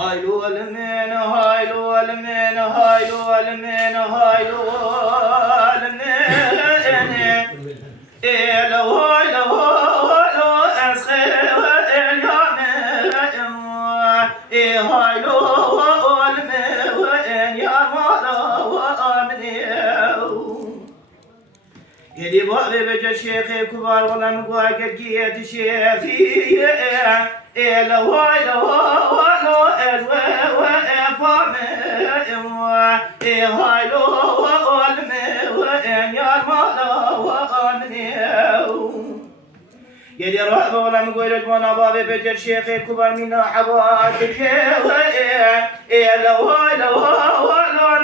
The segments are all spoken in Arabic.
هايلو المين هايلو المين هايلو المين هايلو المين إلو هايلو هايلو أسخي اليوم هايلو المين يا مالا وآمنيو يدي بابي بجا شيخي كبار ولا نقوى قد شيخي إلو هايلو هايلو أزوى وإفامي هايلو المين يا مالا وآمنيو يدي رهب ولا نقول رجوانا بابي بجر شيخي كبر منا حواتك لو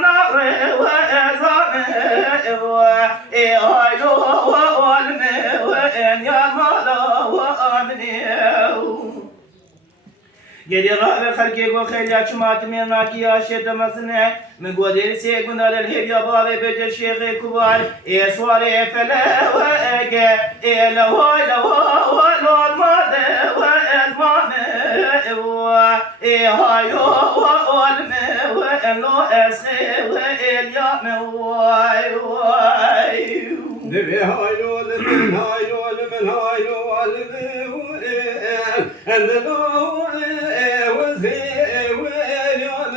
نار وإزام هاي لو المين يا المالا وآمنيو يدي رهب خلقي وخيليا شمات ميناك يا شيط مسنع من قدر سيقنا للهب يا بابي بجر شيخي كبار سواري فلا وإيك لو الماضي وإزمامي هاي والمي وإنو أسخي وإليامي نبي هايلو لمن هايلو لمن هايلو لمن أندلو وزي وإليام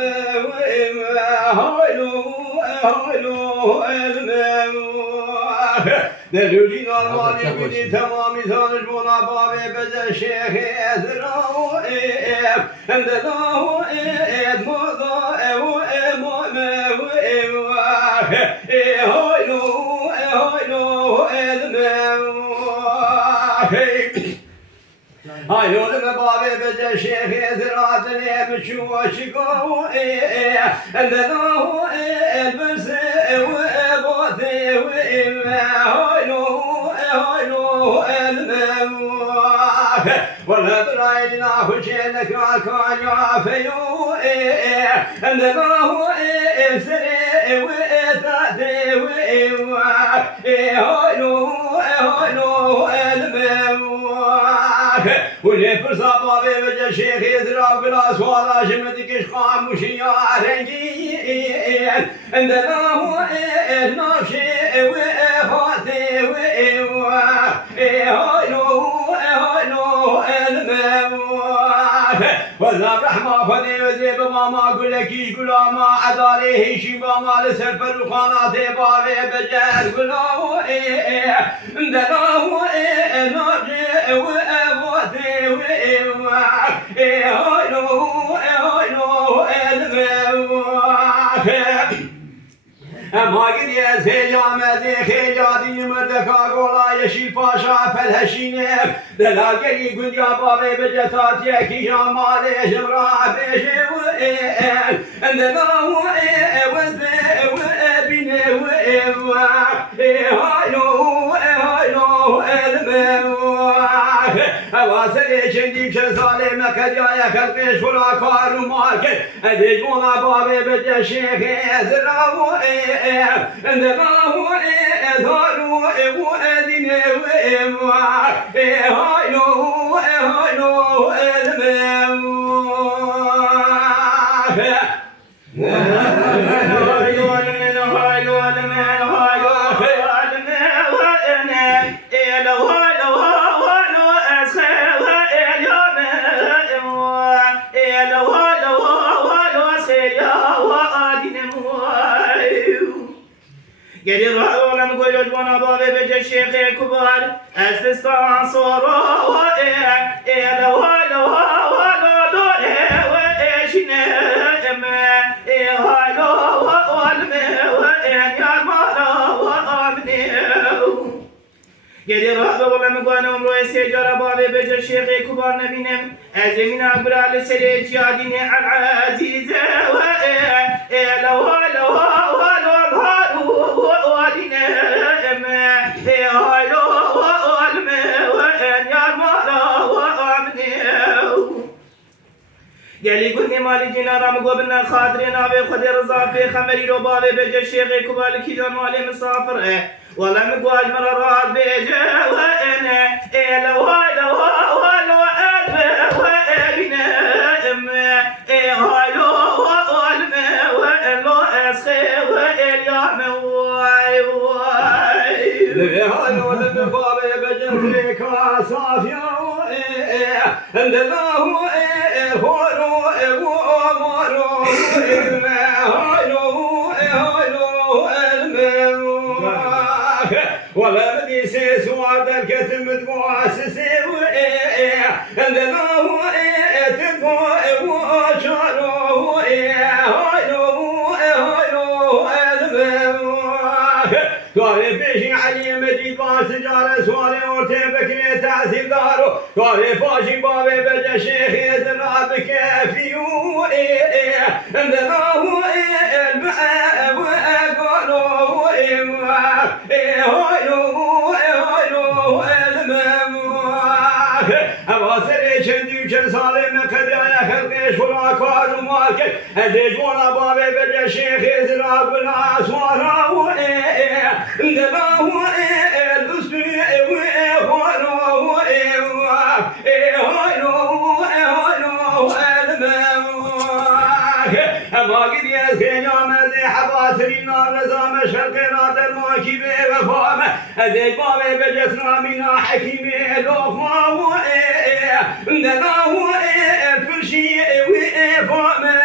هايلو هايلو لمن دلولي نورمالي بدي تمامي ثانج بونا بابي بدا شيخي أزراو أندلو مضى هايلو لما بابي بدا شيخي ذراتني مشوشكو اندلو البس وابوتي هايلو المواخ ولا براينا خشينك وكان يعافيو اندلو سري واتاتي هايلو المواخ ولي فرصة بابي بجا شيخ يزرع بلاس ولا شمتك اشقام وشيا رنجي عندنا هو النافشي وإخواتي هايلو المواخ وذاب رحمة فدي وزيب ماما أقول لك يقول ما عداليه شيبا ما لسلف الرخانات بابي بجا تقول عندنا هو النافشي وإخواتي هايلو المواخ أما قد يزهي مزي خيجادي مردكا قولا يشي باشا فالهشينيب دلاقي قد يا بابي بجتات يكي جمالي جمرا بيشي وإن عندنا وزي وإبيني هايلو المواخ أواسري شندي شزالي مكديا خلقش ولا كارو ماركت أديج مولا بابي بجا شيخي أزراو عندما هو ظهروا وأذنه وإمواع هايلو قدر ولا نقول يجبنا بابي بجا الشيخ كبار استستان صورا لو دوري وإيشنا هايلو والمي وإن يا المالا وآمنيو قدر ولا نقول نمرو سيجار بابي بجا الشيخ كبار نبينم أزمين أقرأ لسريج ياديني العزيزة لو يلي قلني مالي جينا رام قبلنا خاطرنا بخد رضا في خمري ربابي بجا الشيخ كبال كيلو مالي مسافر ولا مقواج مرارات بيجا وانا لو هاي هلو لبابي بجنتك صافيا عند الله خورو وامرو ولا بدي سواد الكتم مؤسسي عند الله تبغى وشارو تواري بيشي علي مجيد باش تجارة سواري ورتي بكري تحسيب دارو تواري باشي بابي بجا شيخي زرع بكافيو عند الله البعاب وقالوا أباسري شندي وشن صالم قدايا خلقي شولا كارو ماركت هديج وانا بابي بجا شيخي زرع بلا سوارا دلاه البسري أما قد يسكن يوم ذي حباترنا نظام شرقنا درماكي بوفامه هذي بابي بجتنا منا حكيمي لوخما دلاه كل شيء وفامه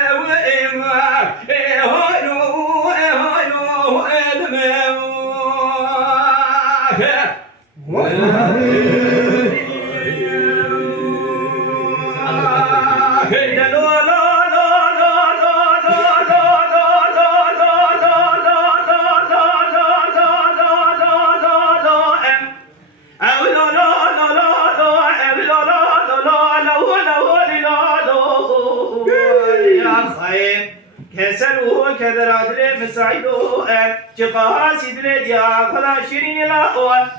كسلوه كذرادر مسعيدو جقاها سيدر ديا خلا شيرين لا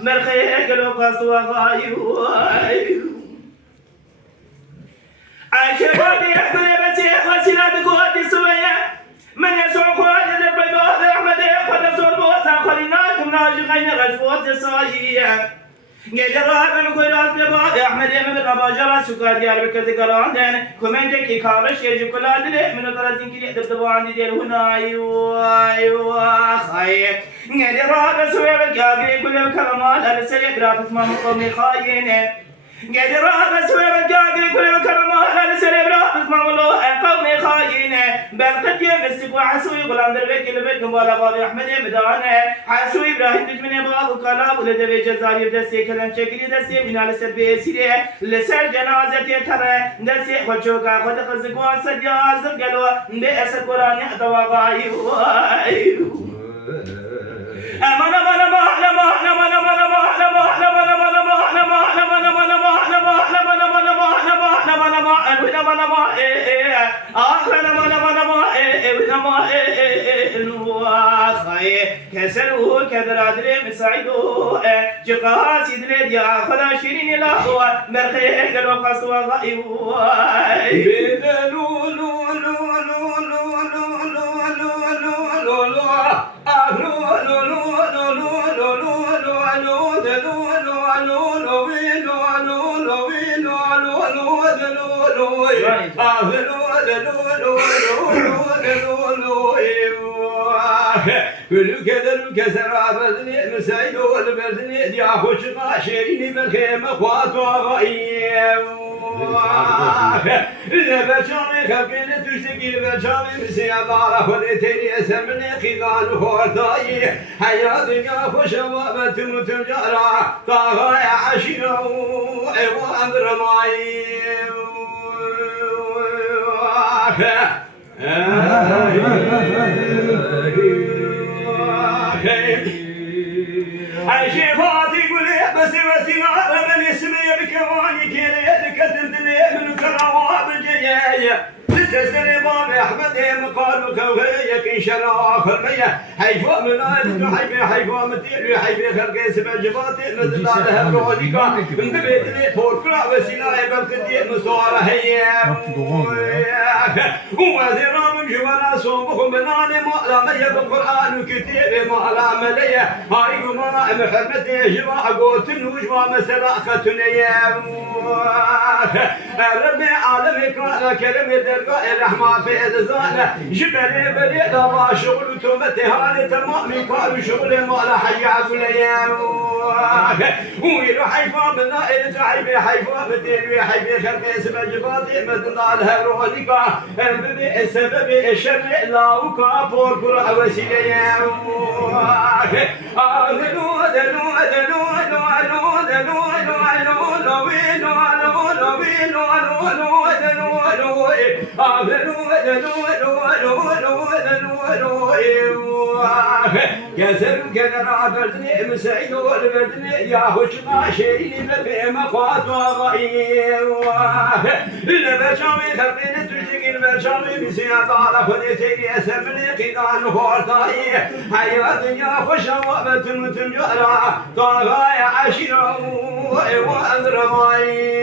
مرخي قلو قصوا غايو عشباتي يحبل بسي وسيلة قوات سوية من يسوع قوات البيضاء أحمد قد صور بوسا خلينا كمنا جغين غشبوت سايا Geceler ben koyraz beba Ahmet Emin Rabajara sukar diyar bekazı karandan komente ki karış yeci kuladire minotara zinkiri dıbdıban diye hunayu ayu hayır geceler ben söyle kâgri kulem kalamal alsele bırakıp mamukmi khayene geceler ben söyle kâgri kulem kalamal alsele bırakıp mamukmi khayene ben qadiye mesik ve hasui gulandır ve kelebet nubala babi Ahmet Emin dane hasui İbrahim dicmine babu kala ulede ve Cezayir desteği كلام شكلي دسي من على سبي سيري لسر جنازتي ترى دسي خشوكا خد قزقوا سجا زقلوا دي اسر قران اتوا غايب امان امان امان امان امان امان امان كسلوه كذرادر مسعيدو جقاها سيدر ديا خلا شيرين لا مرخي قلو قصوا غايو كل كذا كسر بدني مسعيد والبدني دي أخوش قاشرين بالخيمة خوات وغايب لبشامي خبين تشتكي لبشامي مسيا بارا خليتني اسمني خيغان خورتاي حياتك أخوش وابت متجارة طاغا يا عشيرة وإيوان رماي عايشي فاضي قولي بس نار من اسمي بكواني كيري كتبتني من كرواب الجياية تسسني بابي احمد مقال وكوهية كي شراخ المية حيفوا من آلت حيفوا متير حيفي خلقي سبع جباتي نزل عليها برونيكا من بيتني فوركرا وسيلاي بالكتير مصورة هي وزيران من جوانا صوبهم بناني مؤلمية بالقرآن وكتير مؤلمية هاي قمنا محمد جماع قوت النجمة مثلا ختنية ربي عالمي كان كلمة درقاء الرحمة في الزانة جبلي بلي دابا شغل تومتي هاني تمامي كانوا شغل مؤلا حيا بليا ويلو حيفا منا إلت حيفي حيفا مديني حيفي خلقي سبا جباتي مدنا الهرونيكا ببي السبب الشر لا وكا بوركرا وسيليا أذنو أذنو أذنو أذنو أذنو أذنو يا زلم كان بردني مسعيد والبردني يا هجما شيري بفي مقاط وغير البشاوي خلقين تشتكي البشاوي بسيادة على خديتي أسمني قيدان هورتاي حياة يا خشوة وتنجرى طاغايا عشيرة وأذرماي